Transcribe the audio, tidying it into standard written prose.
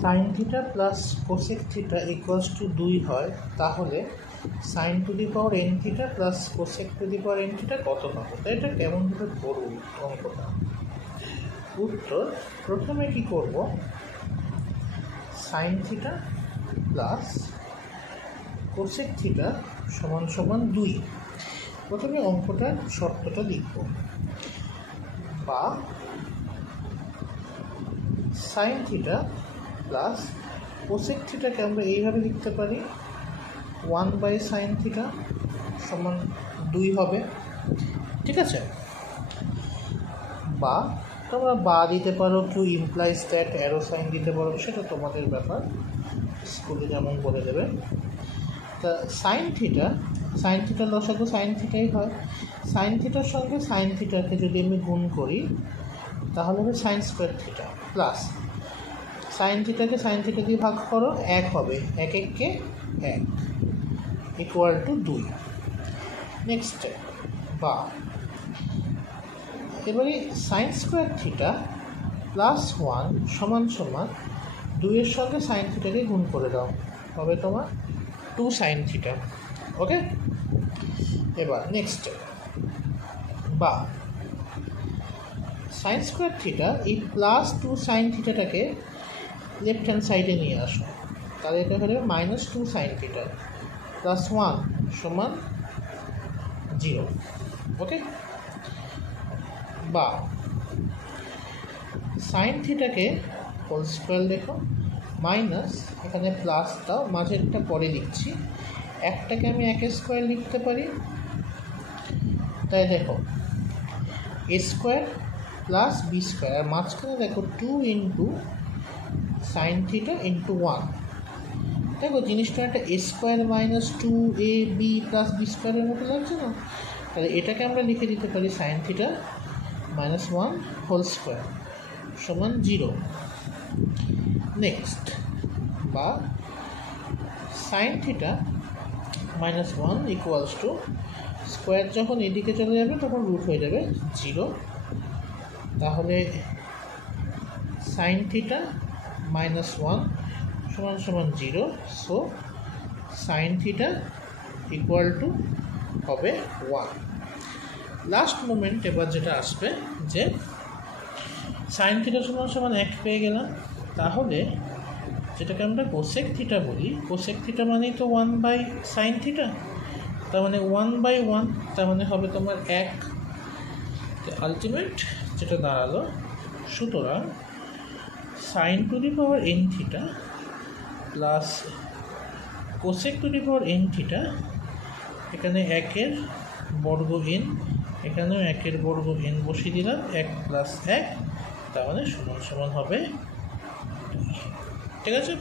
Sign theta plus cosec theta equals to 2 হয়, তাহলে sine to the power n theta plus cosec to the power n theta কত হবে? তাই এটা কেমনভাবে করব অঙ্কটা? উত্তর, প্রথমে কি করব, sign theta plus cosec theta সমান সমান 2। প্রথমে অঙ্কটার শর্তটা লিখব, বা সাইন থিটা প্লাস কোসেক থিটাকে আমরা এইভাবে লিখতে পারি 1/sin থিটা সমান 2 হবে, ঠিক আছে? বা তোমরা বা দিতে পারো, কেউ ইমপ্লাইজ দ্যাট অ্যারো সাইন দিতে পারো, সেটা তোমাদের ব্যাপার, স্কুলে যেমন বলে দেবে। তা সাইন থিটার লসাগু সাইন থিটাই হয়। সাইন থিটার সঙ্গে সাইন থিটাকে যদি আমি গুণ করি তাহলে হবে sine square theta, plus sine থিটাকে সাইন থিটা দিয়ে ভাগ করো, 1 হবে, 1 1 1 ইকুয়াল টু 2। নেক্সট, বা এবারে সাইন স্কোয়ার থিটা প্লাস 1 সমান সমান 2-এর সঙ্গে সাইন থিটাকে গুণ করে দাও, হবে তোমার 2 সাইন থিটা। ওকে, এবার নেক্সট, বা সাইন স্কোয়ার থিটা এই প্লাস 2 সাইন থিটাটাকে লেফট হ্যান্ড সাইডে নিয়ে আসো, তাহলে এটা হলে -2 সাইন থিটা প্লাস 1 সমান 0। ওকে, বা সাইন থিটাকে হোল স্কোয়ার লেখো, মাইনাস এখানে প্লাস দাও, মাঝেরটা পরে লিখছি, একটাকে আমি 1 স্কোয়ার লিখতে পারি, তাই দেখো এ স্কোয়ার প্লাস বি স্কোয়ার, আর মাঝখানে দেখো 2 ইন্টু সাইন থিটা ইন্টু 1। দেখো জিনিসটা একটা a square minus 2ab plus b স্কোয়ারের মতো লাগছে না? তাহলে এটাকে আমরা লিখে দিতে পারি সাইন থিটা -1 হোল স্কোয়ার সমান 0। নেক্সট, বা sine theta -1 equals to square যখন এদিকে চলে যাবে তখন রুট হয়ে যাবে 0, তাহলে সাইন থিটা -1 সমান সমান 0। So sine theta equal to হবে 1। লাস্ট মোমেন্ট এবার যেটা আসবে, যে সাইন থিটা সমান সমান 1 পেয়ে গেলাম, তাহলে যেটাকে আমরা কোসেক থিটা বলি, কোসেক থিটা মানেই তো 1/sin থিটা, তার মানে 1/1, তার মানে হবে তোমার 1। আলটিমেট যেটা দাঁড়ালো, সুতরাং sine to the power n theta plus cosec to the power n theta, এখানে 1-এর বর্গ n, এখানেও 1-এর বর্গ n বসিয়ে দিলাম, 1 + 1, তার মানে সমান সমান হবে 2। ঠিক আছে?